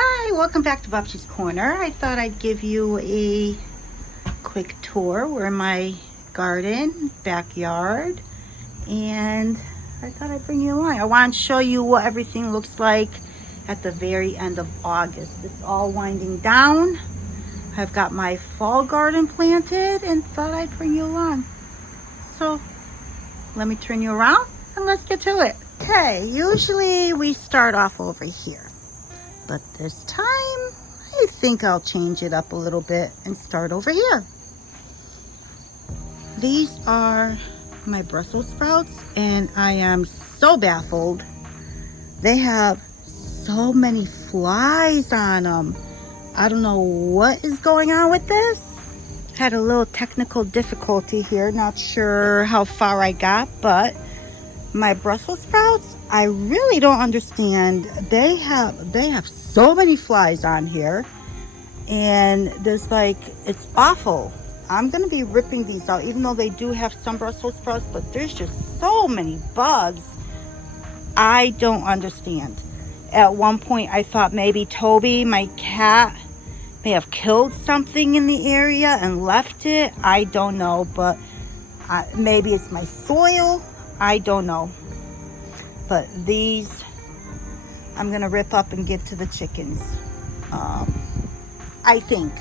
Hi, welcome back to Bubshi's Corner. I thought I'd give you a quick tour. We're in my garden, backyard, and I thought I'd bring you along. I want to show you what everything looks like at the very end of August. It's all winding down. I've got my fall garden planted and thought I'd bring you along. So let me turn you around and let's get to it. Okay, usually we start off over here. But this time, I think I'll change it up a little bit and start over here. These are my Brussels sprouts, and I am so baffled. They have so many flies on them. I don't know what is going on with this. Had a little technical difficulty here. Not sure how far I got, but my Brussels sprouts, I really don't understand. They have so many flies on here, and there's like, it's awful. I'm gonna be ripping these out, even though they do have some Brussels sprouts, but there's just so many bugs. I don't understand. At one point I thought maybe Toby, my cat, may have killed something in the area and left it. I don't know, but maybe it's my soil. I don't know. But these I'm gonna rip up and give to the chickens. I think.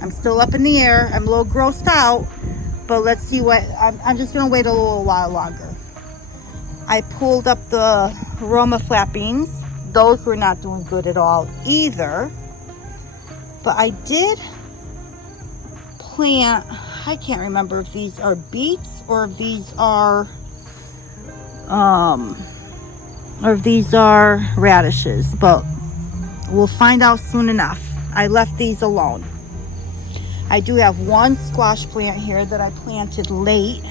I'm still up in the air. I'm a little grossed out, but let's see what, I'm just gonna wait a little while longer. I pulled up the Roma flat beans. Those were not doing good at all either. But I did plant, I can't remember if these are beets or if these are radishes, but we'll find out soon enough. I left these alone. I do have one squash plant here that I planted late,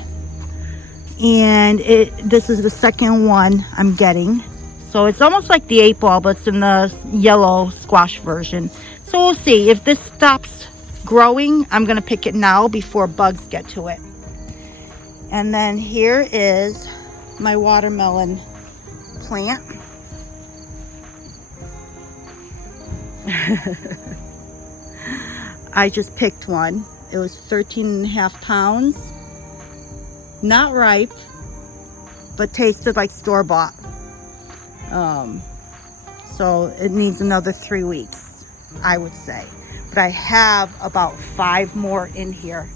and this is the second one I'm getting. So it's almost like the 8-ball, but it's in the yellow squash version. So we'll see. If this stops growing, I'm gonna pick it now before bugs get to it. And then here is my watermelon plant. I just picked one. It was 13.5 pounds. Not ripe, but tasted like store-bought. So it needs another 3 weeks, I would say. But I have about 5 more in here.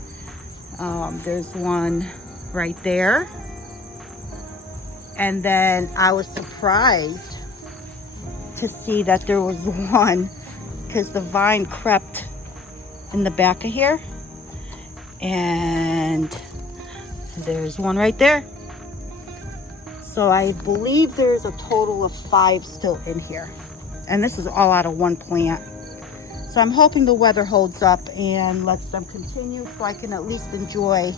There's one right there. And then I was surprised to see that there was one, because the vine crept in the back of here. And there's one right there. So I believe there's a total of 5 still in here. And this is all out of one plant. So I'm hoping the weather holds up and lets them continue so I can at least enjoy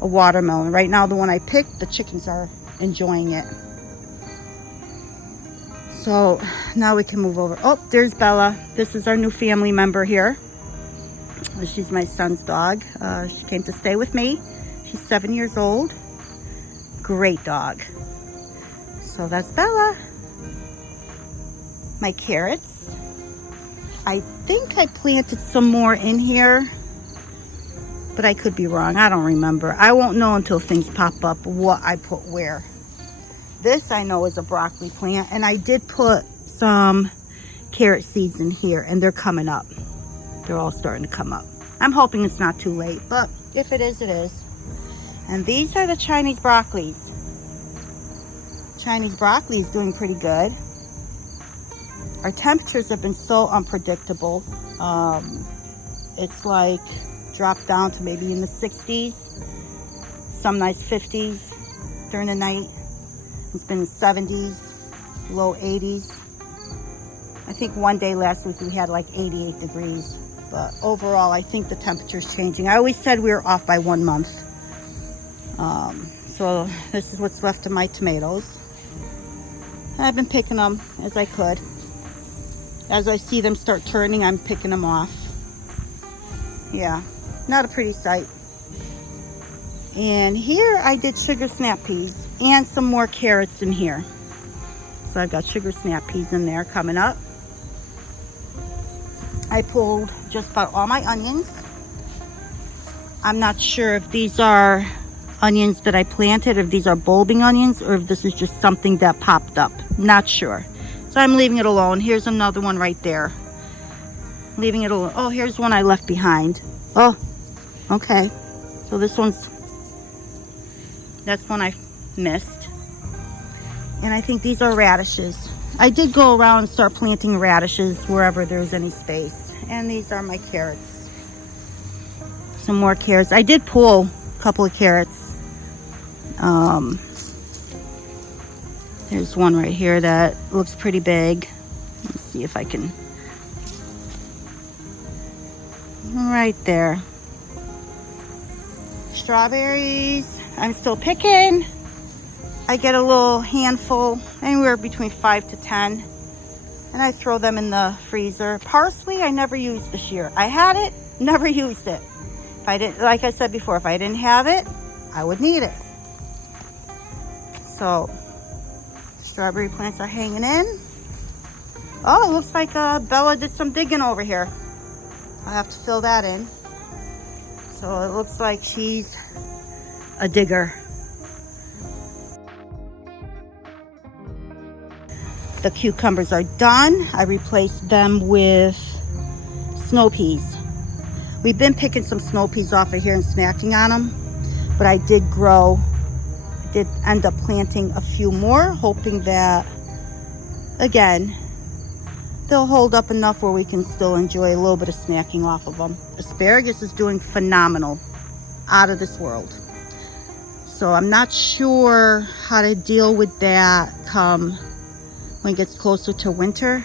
a watermelon. Right now, the one I picked, the chickens are enjoying it. So now we can move over. Oh, there's Bella. This is our new family member here. She's my son's dog. She came to stay with me. She's 7 years old. Great dog. So that's Bella. My carrots. I think I planted some more in here, but I could be wrong. I don't remember. I won't know until things pop up what I put where. This I know is a broccoli plant, and I did put some carrot seeds in here, and they're coming up. They're all starting to come up. I'm hoping it's not too late, but if it is, it is. And these are the Chinese broccolis. Chinese broccoli is doing pretty good. Our temperatures have been so unpredictable. It's like dropped down to maybe in the 60s, some nights 50s during the night. It's been 70s, low 80s. I think one day last week we had like 88 degrees. But overall, I think the temperature's changing. I always said we were off by 1 month. So this is what's left of my tomatoes. I've been picking them as I could. As I see them start turning, I'm picking them off. Yeah, not a pretty sight. And here I did sugar snap peas and some more carrots in here. So I've got sugar snap peas in there coming up. I pulled just about all my onions. I'm not sure if these are onions that I planted, if these are bulbing onions, or if this is just something that popped up. Not sure. So I'm leaving it alone. Here's another one right there. Leaving it alone. Oh, here's one I left behind. Oh, okay. So this that's one I missed. And I think these are radishes. I did go around and start planting radishes wherever there's any space. And these are my carrots. Some more carrots. I did pull a couple of carrots. There's one right here that looks pretty big. Let's see if I can. Right there. Strawberries. I'm still picking. I get a little handful, anywhere between 5 to 10. And I throw them in the freezer. Parsley, I never used this year. I had it, never used it. If I didn't, like I said before, if I didn't have it, I would need it. So, strawberry plants are hanging in. Oh, it looks like Bella did some digging over here. I'll have to fill that in. So it looks like she's a digger. The cucumbers are done. I replaced them with snow peas. We've been picking some snow peas off of here and snacking on them, but I did end up planting a few more, hoping that, again, they'll hold up enough where we can still enjoy a little bit of snacking off of them. Asparagus is doing phenomenal, out of this world. So I'm not sure how to deal with that come when it gets closer to winter.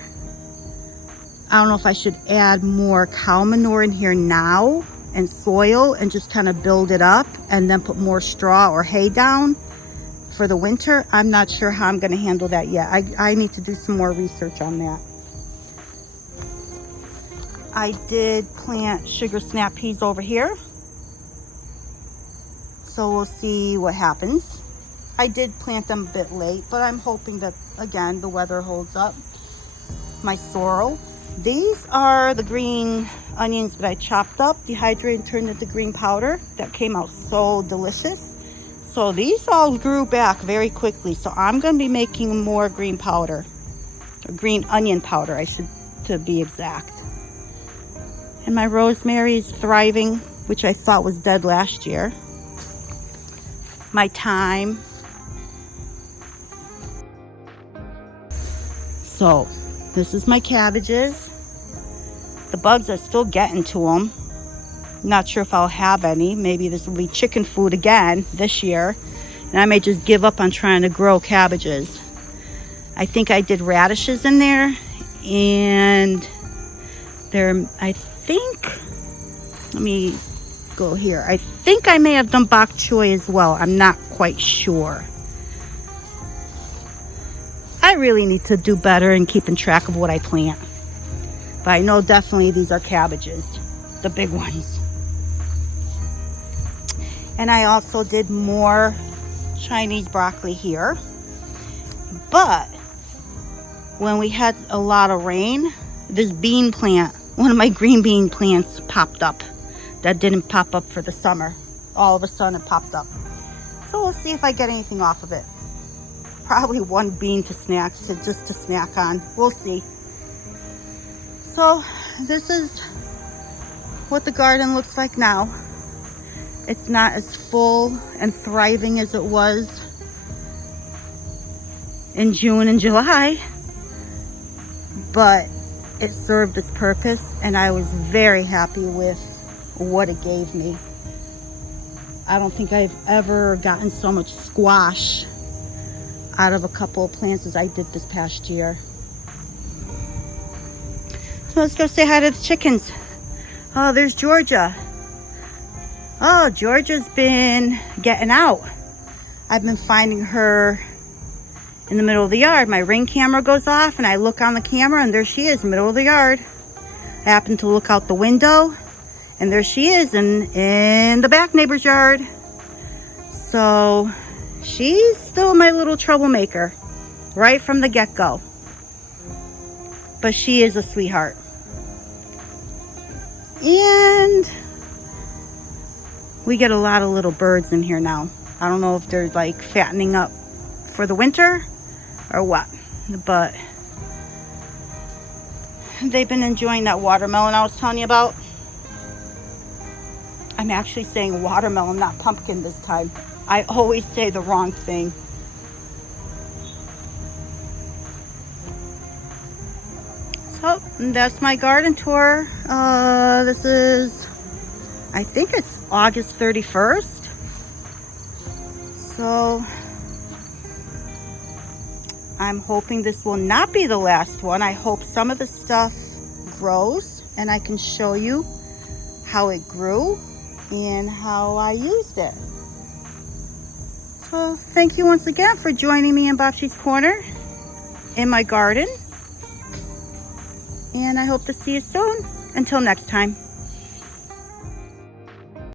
I don't know if I should add more cow manure in here now and soil and just kind of build it up and then put more straw or hay down for the winter. I'm not sure how I'm going to handle that yet. I need to do some more research on that. I did plant sugar snap peas over here. So we'll see what happens. I did plant them a bit late, but I'm hoping that, again, the weather holds up. My sorrel. These are the green onions that I chopped up, dehydrated, and turned into green powder. That came out so delicious. So these all grew back very quickly. So I'm going to be making more green powder, or green onion powder, to be exact. And my rosemary is thriving, which I thought was dead last year. My thyme. So this is my cabbages. The bugs are still getting to them. Not sure if I'll have any. Maybe this will be chicken food again this year. And I may just give up on trying to grow cabbages. I think I did radishes in there. And let me go here. I think I may have done bok choy as well. I'm not quite sure. I really need to do better in keeping track of what I plant. But I know definitely these are cabbages, the big ones. And I also did more Chinese broccoli here. But when we had a lot of rain, this bean plant, one of my green bean plants, popped up. That didn't pop up for the summer. All of a sudden it popped up. So we'll see if I get anything off of it. Probably one bean to snack on. We'll see. So this is what the garden looks like now. It's not as full and thriving as it was in June and July, but it served its purpose and I was very happy with what it gave me. I don't think I've ever gotten so much squash out of a couple of plants as I did this past year. So let's go say hi to the chickens. Oh, there's Georgia. Oh, Georgia's been getting out. I've been finding her in the middle of the yard. My Ring camera goes off and I look on the camera and there she is, middle of the yard. I happen to look out the window and there she is in the back neighbor's yard. So she's still my little troublemaker right from the get-go. But she is a sweetheart. And we get a lot of little birds in here now. I don't know if they're like fattening up for the winter or what, but they've been enjoying that watermelon I was telling you about. I'm actually saying watermelon, not pumpkin this time. I always say the wrong thing. So that's my garden tour. This is, I think it's August 31st. So I'm hoping this will not be the last one. I hope some of the stuff grows and I can show you how it grew and how I used it. So thank you once again for joining me in Bobshi's Corner in my garden. And I hope to see you soon. Until next time.